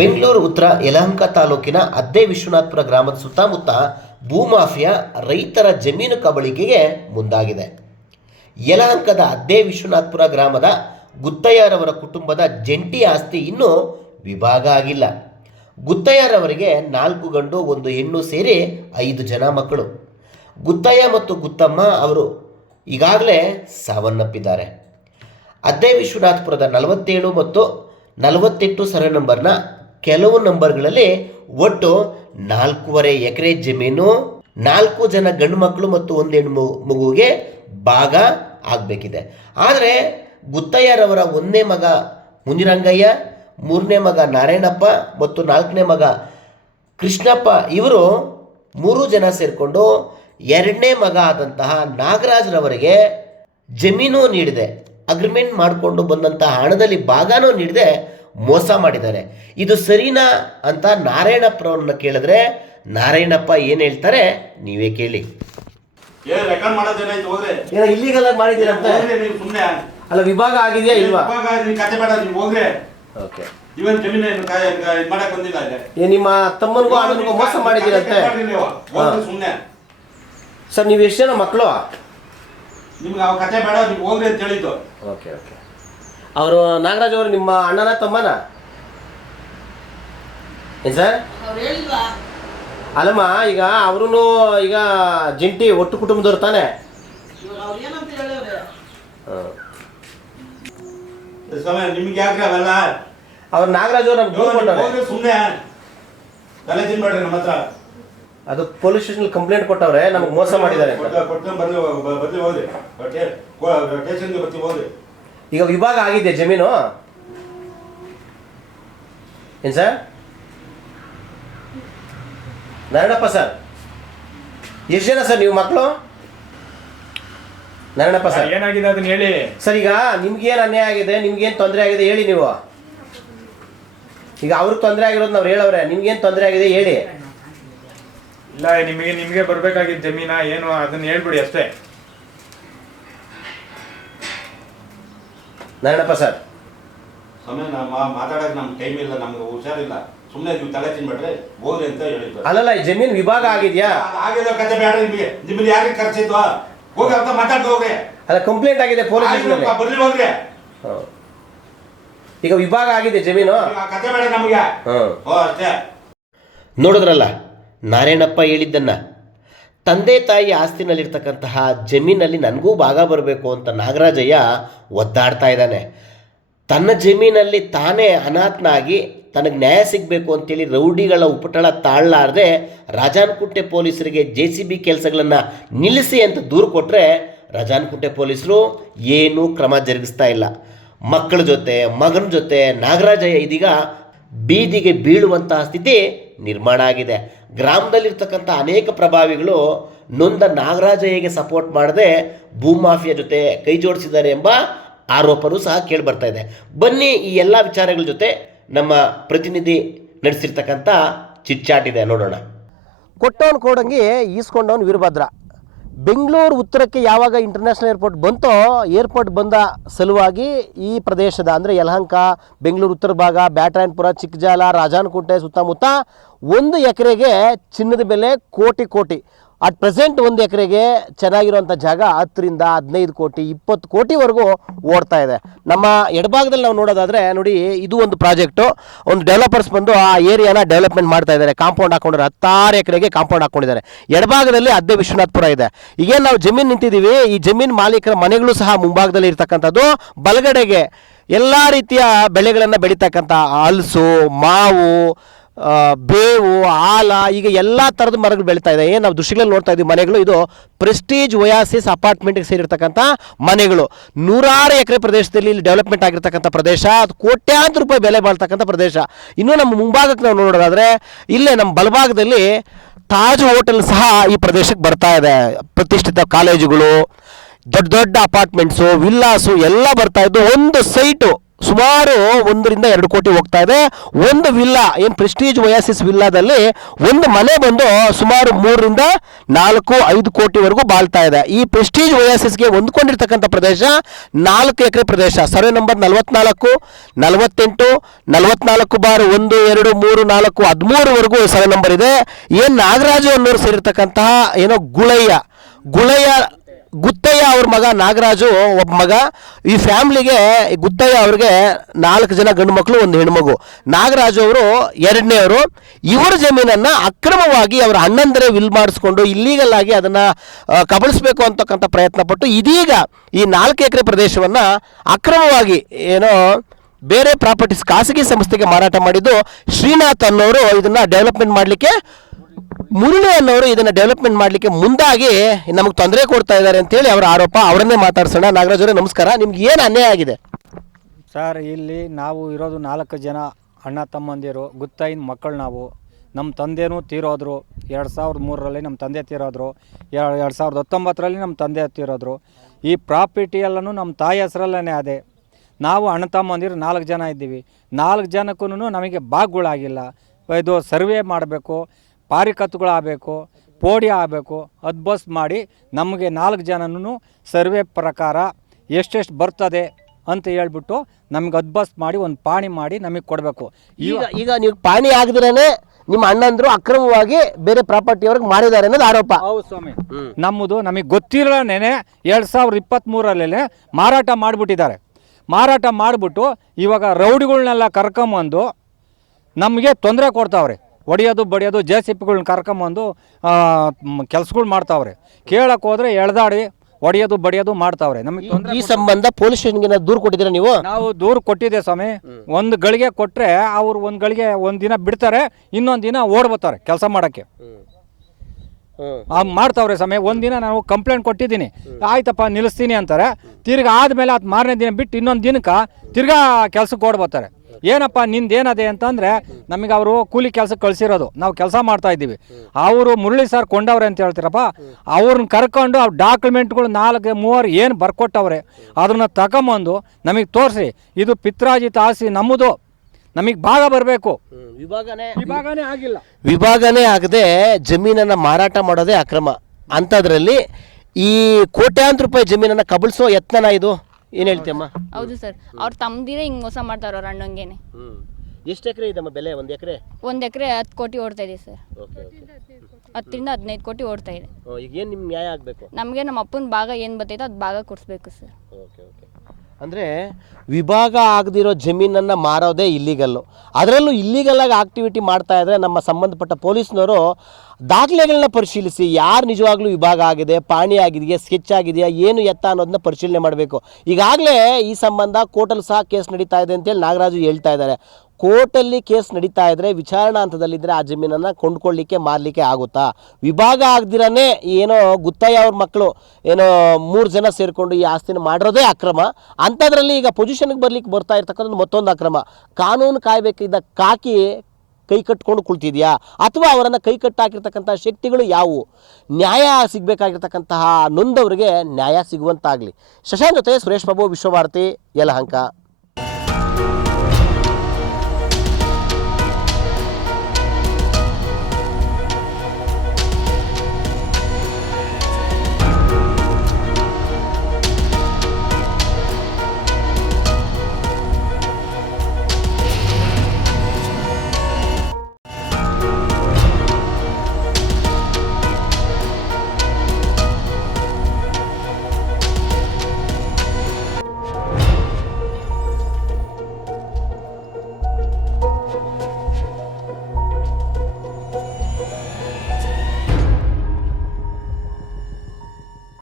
ಬೆಂಗಳೂರು ಉತ್ತರ ಯಲಹಂಕ ತಾಲೂಕಿನ ಅದ್ದೇ ವಿಶ್ವನಾಥಪುರ ಗ್ರಾಮದ ಸುತ್ತಮುತ್ತ ಭೂಮಾಫಿಯಾ ರೈತರ ಜಮೀನು ಕಬಳಿಕೆಗೆ ಮುಂದಾಗಿದೆ. ಯಲಹಂಕದ ಅದ್ದೇ ವಿಶ್ವನಾಥಪುರ ಗ್ರಾಮದ ಗುತ್ತಯ್ಯರವರ ಕುಟುಂಬದ ಜಂಟಿ ಆಸ್ತಿ ಇನ್ನೂ ವಿಭಾಗ ಆಗಿಲ್ಲ. ಗುತ್ತಯ್ಯರವರಿಗೆ 4 ಗಂಡು 1 ಹೆಣ್ಣು ಸೇರಿ 5 ಜನ ಮಕ್ಕಳು. ಗುತ್ತಯ್ಯ ಮತ್ತು ಗುತ್ತಮ್ಮ ಅವರು ಈಗಾಗಲೇ ಸಾವನ್ನಪ್ಪಿದ್ದಾರೆ. ಅದ್ದೇ ವಿಶ್ವನಾಥಪುರದ 47 ಮತ್ತು 48 ಸರಳ ನಂಬರ್ನ ಕೆಲವು ನಂಬರ್ಗಳಲ್ಲಿ ಒಟ್ಟು 4.5 ಎಕರೆ ಜಮೀನು 4 ಜನ ಗಂಡು ಮಕ್ಕಳು ಮತ್ತು 1 ಹೆಣ್ಣು ಮಗುವಿಗೆ ಭಾಗ ಆಗಬೇಕಿದೆ. ಆದರೆ ಗುತ್ತಯ್ಯರವರ 1ನೇ ಮಗ ಮುನಿರಂಗಯ್ಯ, 3ನೇ ಮಗ ನಾರಾಯಣಪ್ಪ ಮತ್ತು 4ನೇ ಮಗ ಕೃಷ್ಣಪ್ಪ ಇವರು 3 ಜನ ಸೇರಿಕೊಂಡು 2ನೇ ಮಗ ಆದಂತಹ ನಾಗರಾಜ್ರವರಿಗೆ ಜಮೀನು ನೀಡಿದೆ, ಅಗ್ರಿಮೆಂಟ್ ಮಾಡಿಕೊಂಡು ಬಂದಂತಹ ಹಣದಲ್ಲಿ ಭಾಗನೂ ನೀಡದೆ ಮೋಸ ಮಾಡಿದ್ದಾರೆ. ಇದು ಸರಿನಾ ಅಂತ ನಾರಾಯಣಪ್ಪರವ್ರನ್ನ ಕೇಳಿದ್ರೆ ನಾರಾಯಣಪ್ಪ ಏನು ಹೇಳ್ತಾರೆ ನೀವೇ ಕೇಳಿ. ಏನೋ ಇಲ್ಲಿಗೆಲ್ಲ ಮಾಡಿದ್ದೀರಂತ ಅಲ್ಲ, ವಿಭಾಗ ಆಗಿದೆಯಾ ಇಲ್ವಾ? ಓಕೆ, ನಿಮ್ಮ ತಮ್ಮನಿಗೂ ಅಣ್ಣನಿಗೂ ಮೋಸ ಮಾಡಿದ್ದೀರಂತೆ ಸರ್. ನೀವು ಎಷ್ಟು ಜನ ಮಕ್ಕಳು? ನಿಮ್ಗೆ ಅವ ಕತೆ ಬೇಡ, ನೀವು ಹೋಗ್ರಿ ಅಂತ ಹೇಳಿದ್ದು. Okay okay. ಅವರು ನಾಗರಾಜ್ ಅವರು ನಿಮ್ಮ ಅಣ್ಣನ ತಮ್ಮನ? ಏನು ಸರ್? ಅಲ್ಲಮ್ಮ, ಈಗ ಅವರು ಈಗ ಜಂಟಿ ಒಟ್ಟು ಕುಟುಂಬದವ್ರು ತಾನೆ? ನಿಮ್ಗೆ ಯಾಕ್ರಿ ಅವೆಲ್ಲ? ಅವ್ರು ನಾಗರಾಜ್ ಅವರು ನಮ್ಗೆ ದೂರ ಕೊಟ್ಟವ್ರೆ. ಸುಮ್ಮನೆ ತಲೆ ತಿನ್ಬೇಡ್ರಿ ನಮ್ಮ ಹತ್ರ. ಅದು ಪೊಲೀಸ್ ಸ್ಟೇಷನ್ ಕಂಪ್ಲೇಂಟ್ ಕೊಟ್ಟವ್ರೆ, ನಮ್ಗೆ ಮೋಸ ಮಾಡಿದ್ದಾರೆ. ಈಗ ವಿಭಾಗ ಆಗಿದೆ ಜಮೀನು ಏನು ಸರ್? ನಾರಾಯಣಪ್ಪ ಸರ್, ಎಷ್ಟು ಜನ ಸರ್ ನೀವು ಮಕ್ಕಳು? ನಾರಾಯಣಪ್ಪ ಸರ್, ಏನಾಗಿದೆ ಅದನ್ನ ಹೇಳಿ ಸರ್. ಈಗ ನಿಮ್ಗೇನು ಅನ್ಯಾಯ ಆಗಿದೆ, ನಿಮ್ಗೇನು ತೊಂದರೆ ಆಗಿದೆ ಹೇಳಿ ನೀವು. ಈಗ ಅವ್ರಿಗೆ ತೊಂದರೆ ಆಗಿರೋದು ನಾವು ಹೇಳವ್ರೆ, ನಿಮ್ಗೇನು ತೊಂದರೆ ಆಗಿದೆ ಹೇಳಿ. ಇಲ್ಲ, ನಿಮಗೆ ಬರ್ಬೇಕಾಗಿದ್ದ ಜಮೀನ ಏನು ಅದನ್ನ ಹೇಳ್ಬಿಡಿ ಅಷ್ಟೇ. ನಾರಾಯಣಪ್ಪ ಸರ್, ಸಮಯ ಮಾತಾಡಕ್ ನಮ್ಗೆ ಟೈಮ್ ಇಲ್ಲ, ನಮ್ಗೆ ಹುಷಾರಿಲ್ಲ. ಸುಮ್ಮನೆ ನೀವು ತಲೆ ತಿನ್ಬೇಡ್ರಿ, ಹೋಗ್ರಿ ಅಂತ ಹೇಳಿದ್ರು. ಅಲ್ಲಲ್ಲ, ಈ ಜಮೀನು ವಿಭಾಗ ಆಗಿದ್ಯಾ? ಆಗಿರೋ ಕತೆ ಬೇಡ ನಿಮ್ಗೆ. ನಿಮ್ಮಲ್ಲಿ ಯಾರಿಗೆ ಖರ್ಚಿದ್ವಾ? ಹೋಗಿ ಅಂತ ಮಾತಾಡ್ತಾ ಹೋಗ್ರಿ. ಅಲ್ಲ, ಕಂಪ್ಲೇಂಟ್ ಆಗಿದೆ ಪೊಲೀಸ್ ಸ್ಟೇಷನ್. ಬರ್ಲಿ ಹೋಗ್ರಿ. ಈಗ ವಿಭಾಗ ಆಗಿದೆ ಜಮೀನು, ಕತೆ ಬೇಡ ನಮ್ಗೆ. ಅಷ್ಟೇ. ನೋಡಿದ್ರಲ್ಲ ನಾರಾಯಣಪ್ಪ ಹೇಳಿದ್ದನ್ನು. ತಂದೆ ತಾಯಿ ಆಸ್ತಿನಲ್ಲಿರ್ತಕ್ಕಂತಹ ಜಮೀನಲ್ಲಿ ನನಗೂ ಭಾಗ ಬರಬೇಕು ಅಂತ ನಾಗರಾಜಯ್ಯ ಒದ್ದಾಡ್ತಾ ಇದ್ದಾನೆ. ತನ್ನ ಜಮೀನಲ್ಲಿ ತಾನೇ ಅನಾಥನಾಗಿ ತನಗೆ ನ್ಯಾಯ ಸಿಗಬೇಕು ಅಂತೇಳಿ ರೌಡಿಗಳ ಉಪಟಳ ತಾಳಲಾರದೆ ರಾಜಾನಕುಂಟೆ ಪೊಲೀಸರಿಗೆ JCB ಕೆಲಸಗಳನ್ನು ನಿಲ್ಲಿಸಿ ಅಂತ ದೂರು ಕೊಟ್ಟರೆ ರಾಜಾನಕುಂಟೆ ಪೊಲೀಸರು ಏನೂ ಕ್ರಮ ಜರುಗಿಸ್ತಾ ಇಲ್ಲ. ಮಕ್ಕಳ ಜೊತೆ ಮಗನ ಜೊತೆ ನಾಗರಾಜಯ್ಯ ಇದೀಗ ಬೀದಿಗೆ ಬೀಳುವಂತಹ ಸ್ಥಿತಿ ನಿರ್ಮಾಣ ಆಗಿದೆ. ಗ್ರಾಮದಲ್ಲಿರ್ತಕ್ಕಂಥ ಅನೇಕ ಪ್ರಭಾವಿಗಳು ನೊಂದ ನಾಗರಾಜಯ್ಯಗೆ ಸಪೋರ್ಟ್ ಮಾಡದೆ ಭೂಮಾಫಿಯಾ ಜೊತೆ ಕೈ ಜೋಡಿಸಿದ್ದಾರೆ ಎಂಬ ಆರೋಪನೂ ಸಹ ಕೇಳಿಬರ್ತಾ ಇದೆ. ಬನ್ನಿ ಈ ಎಲ್ಲ ವಿಚಾರಗಳ ಜೊತೆ ನಮ್ಮ ಪ್ರತಿನಿಧಿ ನಡೆಸಿರ್ತಕ್ಕಂಥ ಚಿಟ್ಚಾಟ್ ಇದೆ, ನೋಡೋಣ. ಕೊಟ್ಟವನು ಕೋಡಂಗಿ ಈಸ್ಕೊಂಡವನು ವೀರಭದ್ರ. ಬೆಂಗಳೂರು ಉತ್ತರಕ್ಕೆ ಯಾವಾಗ ಇಂಟರ್ನ್ಯಾಷನಲ್ ಏರ್ಪೋರ್ಟ್ ಬಂತೋ, ಏರ್ಪೋರ್ಟ್ ಬಂದ ಸಲುವಾಗಿ ಈ ಪ್ರದೇಶದ ಅಂದರೆ ಯಲಹಂಕ, ಬೆಂಗಳೂರು ಉತ್ತರ ಭಾಗ, ಬ್ಯಾಟರಾಯನಪುರ, ಚಿಕ್ಕಜಾಲ, ರಾಜಾನಕುಂಟೆ ಸುತ್ತಮುತ್ತ 1 ಎಕರೆಗೆ ಚಿನ್ನದ ಬೆಲೆ ಕೋಟಿ. ಅಟ್ ಪ್ರೆಸೆಂಟ್ 1 ಎಕರೆಗೆ ಚೆನ್ನಾಗಿರುವಂಥ ಜಾಗ 10 ರಿಂದ 15 ಕೋಟಿ 20 ಕೋಟಿವರೆಗೂ ಓಡ್ತಾ ಇದೆ. ನಮ್ಮ ಎಡಭಾಗದಲ್ಲಿ ನಾವು ನೋಡೋದಾದರೆ ನೋಡಿ, ಇದು ಒಂದು ಪ್ರಾಜೆಕ್ಟು. ಒಂದು ಡೆವಲಪರ್ಸ್ ಬಂದು ಆ ಏರಿಯಾನ ಡೆವಲಪ್ಮೆಂಟ್ ಮಾಡ್ತಾ ಇದ್ದಾರೆ. ಕಾಂಪೌಂಡ್ ಹಾಕೊಂಡಿದ್ದಾರೆ, 16 ಎಕರೆಗೆ ಕಾಂಪೌಂಡ್ ಹಾಕೊಂಡಿದ್ದಾರೆ. ಎಡಭಾಗದಲ್ಲಿ ಅದ್ದೇ ವಿಶ್ವನಾಥಪುರ ಇದೆ. ಈಗೇನು ನಾವು ಜಮೀನು ನಿಂತಿದ್ದೀವಿ, ಈ ಜಮೀನು ಮಾಲೀಕರ ಮನೆಗಳು ಸಹ ಮುಂಭಾಗದಲ್ಲಿ ಇರ್ತಕ್ಕಂಥದ್ದು. ಬಲಗಡೆಗೆ ಎಲ್ಲ ರೀತಿಯ ಬೆಳೆಗಳನ್ನು ಬೆಳೀತಕ್ಕಂಥ ಹಲಸು, ಮಾವು, ಬೇವು, ಆಲ, ಈಗ ಎಲ್ಲ ಥರದ ಮರಗಳು ಬೆಳೀತಾ ಇದೆ. ಏನು ನಾವು ದೃಶ್ಯಗಳಲ್ಲಿ ನೋಡ್ತಾ ಇದ್ದೀವಿ ಮನೆಗಳು, ಇದು ಪ್ರೆಸ್ಟೀಜ್ ಒಯಾಸಿಸ್ ಅಪಾರ್ಟ್ಮೆಂಟ್ಗೆ ಸೇರಿರ್ತಕ್ಕಂಥ ಮನೆಗಳು. 106 ಎಕರೆ ಪ್ರದೇಶದಲ್ಲಿ ಇಲ್ಲಿ ಡೆವಲಪ್ಮೆಂಟ್ ಆಗಿರ್ತಕ್ಕಂಥ ಪ್ರದೇಶ. ಅದು ಕೋಟ್ಯಾಂತರ ರೂಪಾಯಿ ಬೆಲೆ ಬಾಳ್ತಕ್ಕಂಥ ಪ್ರದೇಶ. ಇನ್ನೂ ನಮ್ಮ ಮುಂಭಾಗಕ್ಕೆ ನಾವು ನೋಡೋದಾದರೆ ಇಲ್ಲೇ ನಮ್ಮ ಬಲಭಾಗದಲ್ಲಿ ತಾಜ್ ಹೋಟೆಲ್ ಸಹ ಈ ಪ್ರದೇಶಕ್ಕೆ ಬರ್ತಾ ಇದೆ. ಪ್ರತಿಷ್ಠಿತ ಕಾಲೇಜುಗಳು, ದೊಡ್ಡ ದೊಡ್ಡ ಅಪಾರ್ಟ್ಮೆಂಟ್ಸು, ವಿಲ್ಲಾಸು ಎಲ್ಲ ಬರ್ತಾ ಇದ್ದು ಒಂದು ಸೈಟು ಸುಮಾರು 1-2 ಕೋಟಿ ಹೋಗ್ತಾ ಇದೆ. ಒಂದು ವಿಲ್ಲಾ ಏನು ಪ್ರೆಸ್ಟೀಜ್ ಒಯಾಸಿಸ್ ವಿಲ್ಲಾದಲ್ಲಿ ಒಂದು ಮನೆ ಬಂದು ಸುಮಾರು 3-4-5 ಕೋಟಿವರೆಗೂ ಬಾಳ್ತಾ ಇದೆ. ಈ ಪ್ರೆಸ್ಟೀಜ್ ಒಯಾಸಿಸ್ಗೆ ಹೊಂದ್ಕೊಂಡಿರ್ತಕ್ಕಂಥ ಪ್ರದೇಶ 4 ಎಕರೆ ಪ್ರದೇಶ. ಸರ್ವೆ ನಂಬರ್ 44, 48, 44/1, 2, 3, 4, 13ವರೆಗೂ ಸರ್ವೆ ನಂಬರ್ ಇದೆ. ಏನು ನಾಗರಾಜು ಅನ್ನೋರು ಸೇರಿರ್ತಕ್ಕಂತಹ ಏನೋ ಗುತ್ತಯ್ಯ ಅವ್ರ ಮಗ ನಾಗರಾಜು ಒಬ್ಬ ಮಗ. ಈ ಫ್ಯಾಮ್ಲಿಗೆ ಗುತ್ತಯ್ಯ ಅವ್ರಿಗೆ 4 ಜನ ಗಂಡು ಮಕ್ಕಳು, 1 ಹೆಣ್ಮಗು. ನಾಗರಾಜು ಅವರು 2ನೇವರು. ಇವರ ಜಮೀನನ್ನು ಅಕ್ರಮವಾಗಿ ಅವರ ಅಣ್ಣಂದರೆ ವಿಲ್ ಮಾಡಿಸ್ಕೊಂಡು ಇಲ್ಲೀಗಲ್ ಆಗಿ ಅದನ್ನು ಕಬಳಿಸ್ಬೇಕು ಅಂತಕ್ಕಂಥ ಪ್ರಯತ್ನ ಪಟ್ಟು ಇದೀಗ ಈ 4 ಎಕರೆ ಪ್ರದೇಶವನ್ನು ಅಕ್ರಮವಾಗಿ ಏನೋ ಬೇರೆ ಪ್ರಾಪರ್ಟೀಸ್ ಖಾಸಗಿ ಸಂಸ್ಥೆಗೆ ಮಾರಾಟ ಮಾಡಿದ್ದು ಶ್ರೀನಾಥ್ ಅನ್ನೋರು ಇದನ್ನು ಡೆವಲಪ್ಮೆಂಟ್ ಮಾಡಲಿಕ್ಕೆ, ಮುರಳಿ ಅನ್ನೋರು ಇದನ್ನು ಡೆವಲಪ್ಮೆಂಟ್ ಮಾಡಲಿಕ್ಕೆ ಮುಂದಾಗಿ ನಮಗೆ ತೊಂದರೆ ಕೊಡ್ತಾ ಇದ್ದಾರೆ ಅಂತೇಳಿ ಅವರ ಆರೋಪ. ಅವರನ್ನೇ ಮಾತಾಡ್ಸೋಣ. ನಾಗರಾಜ್ ಅವರೇ ನಮಸ್ಕಾರ. ನಿಮ್ಗೆ ಏನು ಅನ್ಯಾಯ ಆಗಿದೆ ಸರ್? ಇಲ್ಲಿ ನಾವು ಇರೋದು 4 ಜನ ಅಣ್ಣ ತಮ್ಮಂದಿರು, ಗುತ್ತೈನ ಮಕ್ಕಳು ನಾವು. ನಮ್ಮ ತಂದೆನೂ ತೀರೋದ್ರು 2003ರಲ್ಲಿ, ನಮ್ಮ ತಂದೆ ತೀರೋದ್ರು 2019ರಲ್ಲಿ, ನಮ್ಮ ತಂದೆ ತೀರೋದ್ರು. ಈ ಪ್ರಾಪರ್ಟಿ ಎಲ್ಲನೂ ನಮ್ಮ ತಾಯಿ ಹೆಸರಲ್ಲೇ ಅದೇ. ನಾವು ಅಣ್ಣ ತಮ್ಮಂದಿರು 4 ಜನ ಇದ್ದೀವಿ. 4 ಜನಕ್ಕೂ ನಮಗೆ ಭಾಗಗಳಾಗಿಲ್ಲ. ಇದು ಸರ್ವೆ ಮಾಡಬೇಕು, ಪಾರಿಕತ್ತುಗಳಾಗಬೇಕು, ಪೋಡಿ ಆಗಬೇಕು, ಅದ್ಬಸ್ ಮಾಡಿ ನಮಗೆ 4 ಜನನೂ ಸರ್ವೆ ಪ್ರಕಾರ ಎಷ್ಟೆಷ್ಟು ಬರ್ತದೆ ಅಂತ ಹೇಳ್ಬಿಟ್ಟು ನಮಗೆ ಅದ್ಬಸ್ ಮಾಡಿ ಒಂದು ಪಾಣಿ ಮಾಡಿ ನಮಗೆ ಕೊಡಬೇಕು. ಈಗ ನೀವು ಪಾಣಿ ಆಗದಿರೇ ನಿಮ್ಮ ಅಣ್ಣಂದ್ರು ಅಕ್ರಮವಾಗಿ ಬೇರೆ ಪ್ರಾಪರ್ಟಿಯವ್ರಿಗೆ ಮಾರಿದ್ದಾರೆ ಅನ್ನೋದು ಆರೋಪ. ಹೌದು ಸ್ವಾಮಿ, ನಮ್ಮದು ನಮಗೆ ಗೊತ್ತಿರೋನೇ 2023ರಲ್ಲೇ ಮಾರಾಟ ಮಾಡಿಬಿಟ್ಟಿದ್ದಾರೆ. ಮಾರಾಟ ಮಾಡಿಬಿಟ್ಟು ಇವಾಗ ರೌಡಿಗಳನ್ನೆಲ್ಲ ಕರ್ಕೊಂಬಂದು ನಮಗೆ ತೊಂದರೆ ಕೊಡ್ತಾವ್ರೆ. ಹೊಡೆಯೋದು ಬಡಿಯೋದು JCPಗಳನ್ನ ಕರ್ಕೊಂಬಂದು ಕೆಲಸಗಳು ಮಾಡ್ತಾವ್ರೆ. ಕೇಳಕ್ಕೆ ಹೋದರೆ ಎಳ್ದಾಡಿ ಹೊಡೆಯೋದು ಬಡಿಯೋದು ಮಾಡ್ತಾವ್ರೆ. ನಮಗೆ ಈ ಸಂಬಂಧ ಪೊಲೀಸ್ ಸ್ಟೇಷನ್ಗೆ ದೂರು ಕೊಟ್ಟಿದ್ದೀರಾ ನೀವು? ನಾವು ದೂರು ಕೊಟ್ಟಿದ್ದೆ ಸ್ವಾಮಿ. ಒಂದು ಗಳಿಗೆ ಕೊಟ್ಟರೆ ಅವ್ರು ಒಂದು ಗಳಿಗೆ ಒಂದು ದಿನ ಬಿಡ್ತಾರೆ, ಇನ್ನೊಂದು ದಿನ ಓಡ್ಬೋತಾರೆ ಕೆಲಸ ಮಾಡೋಕ್ಕೆ. ಮಾಡ್ತಾವ್ರೆ ಸ್ವಾಮಿ. ಒಂದಿನ ನಾವು ಕಂಪ್ಲೇಂಟ್ ಕೊಟ್ಟಿದ್ದೀನಿ, ಆಯ್ತಪ್ಪ ನಿಲ್ಲಿಸ್ತೀನಿ ಅಂತಾರೆ. ತಿರ್ಗಿ ಆದಮೇಲೆ ಅದು ಮಾರನೇ ದಿನ ಬಿಟ್ಟು ಇನ್ನೊಂದು ದಿನಕ್ಕೆ ತಿರ್ಗಾ ಕೆಲ್ಸಕ್ಕೆ ಓಡ್ಬೋತಾರೆ. ಏನಪ್ಪ ನಿಂದೇನದೆ ಅಂತಂದರೆ ನಮಗೆ ಅವರು ಕೂಲಿ ಕೆಲಸಕ್ಕೆ ಕಳಿಸಿರೋದು, ನಾವು ಕೆಲಸ ಮಾಡ್ತಾ ಇದ್ದೀವಿ. ಅವರು ಮುರಳಿ ಸರ್ ಕೊಂಡವ್ರೆ ಅಂತ ಹೇಳ್ತೀರಪ್ಪ, ಅವ್ರನ್ನ ಕರ್ಕೊಂಡು ಅವ್ರ ಡಾಕ್ಯುಮೆಂಟ್ಗಳು 4-3 ಏನು ಬರ್ಕೊಟ್ಟವ್ರೆ ಅದನ್ನು ತಗೊಂಬಂದು ನಮಗೆ ತೋರಿಸಿ, ಇದು ಪಿತ್ರಾಜಿತ ಆಸ್ತಿ ನಮ್ಮದು, ನಮಗೆ ಭಾಗ ಬರಬೇಕು. ವಿಭಾಗನೇ ಆಗಿಲ್ಲ. ವಿಭಾಗನೇ ಆಗದೆ ಜಮೀನನ್ನು ಮಾರಾಟ ಮಾಡೋದೇ ಅಕ್ರಮ. ಅಂಥದ್ರಲ್ಲಿ ಈ ಕೋಟ್ಯಾಂತರ ರೂಪಾಯಿ ಜಮೀನನ್ನು ಕಬಳಿಸೋ ಯತ್ನ ಇದು ಏನು ಹೇಳ್ತೀಯಮ್ಮ? ಹೌದು ಸರ್, ಅವ್ರ ತಮ್ಮದಿರೇ ಹಿಂಗೆ ಮೋಸ ಮಾಡ್ತಾರೆ ಅವ್ರ ಅಣ್ಣಂಗೇನೆ. ಎಷ್ಟು ಎಕರೆ ಇದಮ್ಮ ಬೆಲೆ? 1 ಎಕರೆ? 1 ಎಕರೆ 10 ಕೋಟಿ ಓಡ್ತಾ ಇದೆ ಸರ್. 10-15 ಕೋಟಿ ಓಡ್ತಾ ಇದೆ. ಈಗ ಏನು ನಿಮ್ಮ ನ್ಯಾಯ ಆಗಬೇಕು? ನಮಗೆ ನಮ್ಮ ಅಪ್ಪನ ಭಾಗ ಏನು ಬರ್ತೈತೆ ಅದು ಭಾಗ ಕೊಡಿಸ್ಬೇಕು ಸರ್. ಅಂದರೆ ವಿಭಾಗ ಆಗದಿರೋ ಜಮೀನನ್ನು ಮಾರೋದೇ ಇಲ್ಲಿಗಲ್ಲು. ಅದರಲ್ಲೂ ಇಲ್ಲಿಗಲ್ಲಾಗಿ ಆಕ್ಟಿವಿಟಿ ಮಾಡ್ತಾ ಇದ್ದರೆ ನಮ್ಮ ಸಂಬಂಧಪಟ್ಟ ಪೊಲೀಸ್ನವರು ದಾಖಲೆಗಳನ್ನ ಪರಿಶೀಲಿಸಿ ಯಾರು ನಿಜವಾಗ್ಲೂ ವಿಭಾಗ ಆಗಿದೆ, ಪಾಣಿ ಆಗಿದೆಯಾ, ಸ್ಕೆಚ್ ಆಗಿದೆಯಾ, ಏನು ಎತ್ತ ಅನ್ನೋದನ್ನ ಪರಿಶೀಲನೆ ಮಾಡಬೇಕು. ಈಗಾಗಲೇ ಈ ಸಂಬಂಧ ಕೋರ್ಟಲ್ಲಿ ಸಹ ಕೇಸ್ ನಡೀತಾ ಇದೆ ಅಂತೇಳಿ ನಾಗರಾಜು ಹೇಳ್ತಾ ಇದ್ದಾರೆ. ಕೋರ್ಟಲ್ಲಿ ಕೇಸ್ ನಡೀತಾ ಇದ್ದರೆ ವಿಚಾರಣಾ ಹಂತದಲ್ಲಿದ್ದರೆ ಆ ಜಮೀನನ್ನು ಕೊಂಡ್ಕೊಳ್ಳಿಕ್ಕೆ ಮಾರಲಿಕ್ಕೆ ಆಗುತ್ತಾ? ವಿಭಾಗ ಆಗದಿರೇ ಏನೋ ಗುತ್ತಯ್ಯ ಅವ್ರ ಮಕ್ಕಳು ಏನೋ 3 ಜನ ಸೇರಿಕೊಂಡು ಈ ಆಸ್ತಿನ ಮಾಡಿರೋದೇ ಅಕ್ರಮ. ಅಂಥದ್ರಲ್ಲಿ ಈಗ ಪೊಸಿಷನ್ಗೆ ಬರ್ಲಿಕ್ಕೆ ಬರ್ತಾ ಇರ್ತಕ್ಕಂಥ ಮತ್ತೊಂದು ಅಕ್ರಮ. ಕಾನೂನು ಕಾಯಬೇಕಿದ್ದ ಕಾಕಿ ಕೈ ಕಟ್ಕೊಂಡು ಕುಳ್ತಿದ್ಯಾ, ಅಥವಾ ಅವರನ್ನು ಕೈ ಕಟ್ಟಾಕಿರ್ತಕ್ಕಂಥ ಶಕ್ತಿಗಳು ಯಾವುವು? ನ್ಯಾಯ ಸಿಗಬೇಕಾಗಿರ್ತಕ್ಕಂತಹ ನೊಂದವರಿಗೆ ನ್ಯಾಯ ಸಿಗುವಂತಾಗಲಿ. ಶಶಾಂಕ್ ಜೊತೆ ಸುರೇಶ್ ಬಾಬು, ವಿಶ್ವಭಾರತಿ, ಯಲಹಂಕ.